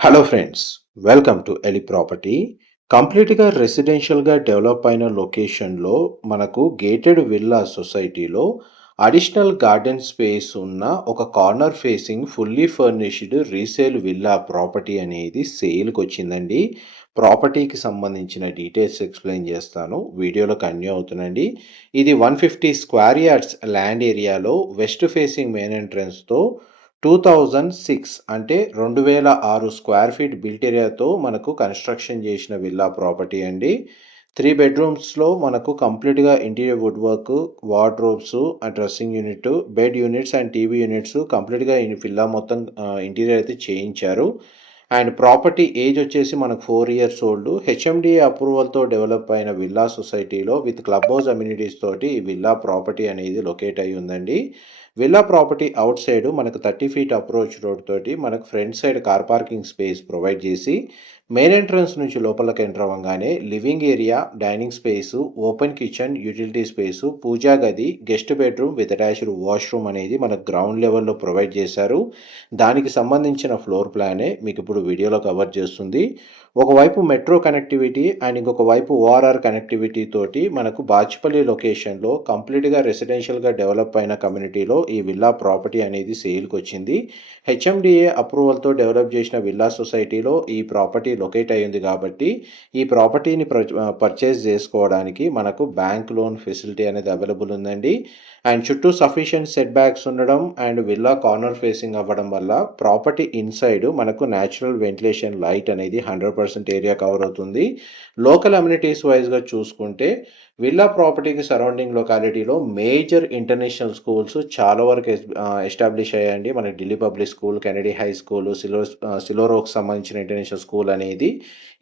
Hello friends, welcome to Eli property. కంప్లీట్గా రెసిడెన్షియల్గా develop అయిన లొకేషన్లో మనకు గేటెడ్ విల్లా సొసైటీలో అడిషనల్ గార్డెన్ స్పేస్ ఉన్న ఒక corner facing fully furnished resale villa property అనేది సేల్కి వచ్చిందండి. ప్రాపర్టీకి సంబంధించిన డీటెయిల్స్ ఎక్స్ప్లెయిన్ చేస్తాను, వీడియోలో కంటిన్యూ అవుతుందండి. ఇది 150 స్క్వేర్ యార్డ్స్ ల్యాండ్ ఏరియాలో వెస్ట్ ఫేసింగ్ మెయిన్ ఎంట్రన్స్తో 2006 అంటే 2006 స్క్వేర్ ఫీట్ బిల్ట్ ఏరియాతో మనకు కన్స్ట్రక్షన్ చేసిన విల్లా ప్రాపర్టీ అండి. 3 బెడ్రూమ్స్లో మనకు కంప్లీట్గా interior wood work, wardrobes, dressing unit, bed units and TV units కంప్లీట్గా విల్లా మొత్తం ఇంటీరియర్ అయితే చేయించారు. అండ్ ప్రాపర్టీ ఏజ్ వచ్చేసి మనకు 4 ఇయర్స్ ఓల్డ్. హెచ్ఎండిఏ అప్రూవల్తో డెవలప్ అయిన విల్లా సొసైటీలో విత్ క్లబ్ హౌస్ అమ్యూనిటీస్ తోటి ఈ విల్లా ప్రాపర్టీ అనేది లొకేట్ అయి ఉందండి. విల్లా ప్రాపర్టీ అవుట్ సైడ్ మనకు 30 ఫీట్ అప్రోచ్ రోడ్ తోటి మనకు front side car parking space provide చేసి మెయిన్ ఎంట్రన్స్ నుంచి లోపలికి ఎంటర్ అవ్వగానే living area, dining space, open kitchen, utility space, పూజా గది, guest bedroom with attached washroom అనేది మనకు గ్రౌండ్ లెవెల్లో ప్రొవైడ్ చేశారు. దానికి సంబంధించిన ఫ్లోర్ ప్లానే మీకు ఇప్పుడు వీడియోలో కవర్ చేస్తుంది. ఒకవైపు మెట్రో కనెక్టివిటీ అండ్ ఇంకొక వైపు ఓఆర్ఆర్ కనెక్టివిటీ తోటి మనకు బాచుపల్లి లొకేషన్లో కంప్లీట్గా రెసిడెన్షియల్గా డెవలప్ అయిన కమ్యూనిటీలో ఈ విల్లా ప్రాపర్టీ అనేది సేల్కి వచ్చింది. హెచ్ఎండిఏ అప్రూవల్తో డెవలప్ చేసిన విల్లా సొసైటీలో ఈ ప్రాపర్టీ లొకేట్ అయ్యింది కాబట్టి ఈ ప్రాపర్టీని పర్చేస్ చేసుకోవడానికి మనకు బ్యాంక్ లోన్ ఫెసిలిటీ అనేది అవైలబుల్ ఉందండి. అండ్ చుట్టూ సఫిషియెంట్ సెట్ బ్యాక్స్ ఉండడం అండ్ విల్లా కార్నర్ ఫేసింగ్ అవ్వడం వల్ల ప్రాపర్టీ ఇన్సైడ్ మనకు న్యాచురల్ వెంటిలేషన్ లైట్ అనేది 100% ఏరియా కవర్ అవుతుంది. లోకల్ అమ్యూనిటీస్ వైజ్గా చూసుకుంటే విల్లా ప్రాపర్టీకి సరౌండింగ్ లొకాలిటీలో మేజర్ ఇంటర్నేషనల్ స్కూల్స్ చాలా వరకు ఎస్టాబ్లిష్ అయ్యాయండి. మనకి Delhi public school, Kennedy high school, సిలోరోకి సంబంధించిన ఇంటర్నేషనల్ స్కూల్ అనేది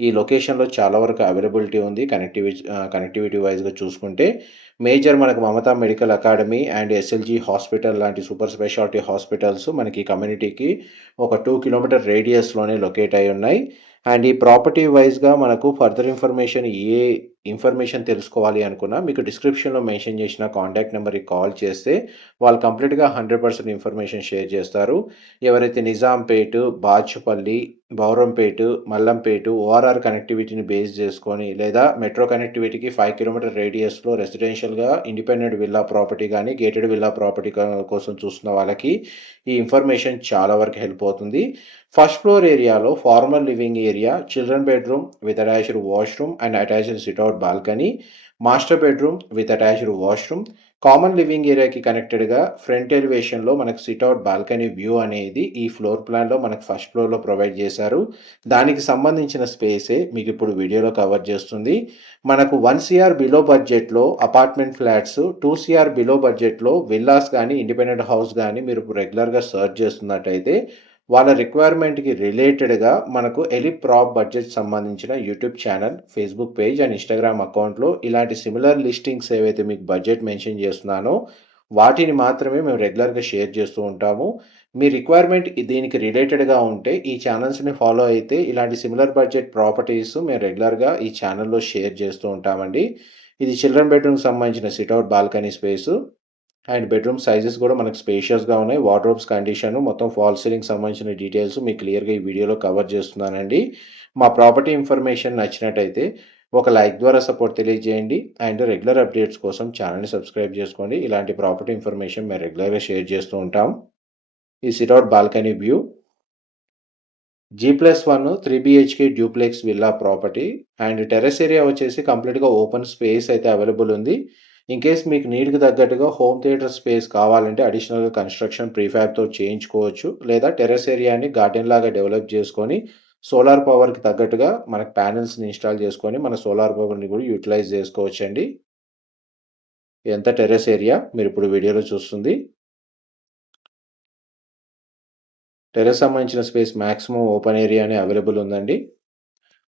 ఈ లొకేషన్లో చాలా వరకు అవైలబిలిటీ ఉంది. కనెక్టివిటీ వైజ్గా చూసుకుంటే మేజర్ మనకు Mamata medical academy and SLG hospital లాంటి సూపర్ స్పెషాలిటీ హాస్పిటల్స్ మనకి కమ్యూనిటీకి ఒక 2 కిలోమీటర్ రేడియస్లోనే లొకేట్ అయి ఉన్నాయి. అండ్ ఈ ప్రాపర్టీ వైజ్గా మనకు ఫర్దర్ ఇన్ఫర్మేషన్ ఇన్ఫర్మేషన్ తెలుసుకోవాలి అనుకున్నా మీకు డిస్క్రిప్షన్లో మెన్షన్ చేసిన కాంటాక్ట్ నెంబర్కి కాల్ చేస్తే వాళ్ళు కంప్లీట్గా 100% ఇన్ఫర్మేషన్ షేర్ చేస్తారు. ఎవరైతే నిజాంపేట్, బాచుపల్లి, బౌరంపేట్, మల్లంపేట ఓఆర్ఆర్ కనెక్టివిటీని బేస్ చేసుకొని లేదా మెట్రో కనెక్టివిటీకి 5 కిలోమీటర్ రేడియస్లో రెసిడెన్షియల్గా ఇండిపెండెంట్ విల్లా ప్రాపర్టీ కానీ గేటెడ్ విల్లా ప్రాపర్టీ కోసం చూస్తున్న వాళ్ళకి ఈ ఇన్ఫర్మేషన్ చాలా వరకు హెల్ప్ అవుతుంది. ఫస్ట్ ఫ్లోర్ ఏరియాలో formal living area, children bedroom with attached washroom and attached sit out balcony, master bedroom with attached washroom, common living ఏరియాకి కనెక్టెడ్గా ఫ్రంట్ ఎలివేషన్లో మనకు సిట్అవుట్ బాల్కనీ వ్యూ అనేది ఈ ఫ్లోర్ ప్లాన్లో మనకు ఫస్ట్ ఫ్లోర్లో ప్రొవైడ్ చేశారు. దానికి సంబంధించిన స్పేసే మీకు ఇప్పుడు వీడియోలో కవర్ చేస్తుంది. మనకు 1 CR బిలో బడ్జెట్లో అపార్ట్మెంట్ ఫ్లాట్స్, 2 CR బిలో బడ్జెట్లో విల్లాస్ కానీ ఇండిపెండెంట్ హౌస్ కానీ మీరు రెగ్యులర్గా సర్చ్ చేస్తున్నట్టయితే వాళ్ళ రిక్వైర్మెంట్కి రిలేటెడ్గా మనకు ఎలి ప్రాప్ బడ్జెట్ సంబంధించిన YouTube channel, Facebook page and Instagram అకౌంట్లో ఇలాంటి సిమిలర్ లిస్టింగ్స్ ఏవైతే మీకు బడ్జెట్ మెన్షన్ చేస్తున్నానో వాటిని మాత్రమే మేము రెగ్యులర్గా షేర్ చేస్తూ ఉంటాము. మీ రిక్వైర్మెంట్ దీనికి రిలేటెడ్గా ఉంటే ఈ ఛానల్స్ని ఫాలో అయితే ఇలాంటి సిమిలర్ బడ్జెట్ ప్రాపర్టీస్ మేము రెగ్యులర్గా ఈ ఛానల్లో షేర్ చేస్తూ ఉంటామండి. ఇది చిల్డ్రన్ బెడ్రూమ్కి సంబంధించిన sit-out balcony space and bedroom sizes కూడా మనకు స్పేషియస్గా ఉన్నాయి. వార్డ్రోబ్స్ కండిషన్, మొత్తం ఫాల్ సీలింగ్ సంబంధించిన డీటెయిల్స్ మీకు క్లియర్గా ఈ వీడియోలో కవర్ చేస్తున్నానండి. మా ప్రాపర్టీ ఇన్ఫర్మేషన్ నచ్చినట్టయితే ఒక లైక్ ద్వారా సపోర్ట్ తెలియజేయండి. అండ్ రెగ్యులర్ అప్డేట్స్ కోసం ఛానల్ని సబ్స్క్రైబ్ చేసుకోండి. ఇలాంటి ప్రాపర్టీ ఇన్ఫర్మేషన్ మేము రెగ్యులర్గా షేర్ చేస్తూ ఉంటాం. ఈ sit-out balcony view G+1 3 BHK duplex villa property and terrace area వచ్చేసి కంప్లీట్గా ఓపెన్ స్పేస్ అయితే అవైలబుల్ ఉంది. ఇన్ కేస్ మీకు నీడ్కి తగ్గట్టుగా హోమ్ థియేటర్ స్పేస్ కావాలంటే అడిషనల్గా కన్స్ట్రక్షన్ ప్రీఫ్యాబ్తో చేయించుకోవచ్చు, లేదా టెర్రస్ ఏరియాని గార్డెన్ లాగా డెవలప్ చేసుకొని సోలార్ పవర్కి తగ్గట్టుగా మనకు ప్యానెల్స్ని ఇన్స్టాల్ చేసుకొని మన సోలార్ పవర్ని కూడా యూటిలైజ్ చేసుకోవచ్చు అండి. ఎంత టెర్రస్ ఏరియా మీరు ఇప్పుడు వీడియోలో చూస్తుంది. టెర్రస్ సంబంధించిన స్పేస్ మ్యాక్సిమం ఓపెన్ ఏరియానే అవైలబుల్ ఉందండి.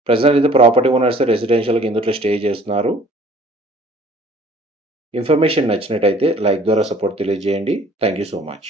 ప్రజెంట్ అయితే ప్రాపర్టీ ఓనర్స్ రెసిడెన్షియల్కి ఇందులో స్టే చేస్తున్నారు. ఇన్ఫర్మేషన్ నచ్చినట్టయితే లైక్ ద్వారా సపోర్ట్ తెలియజేయండి. Thank you so much.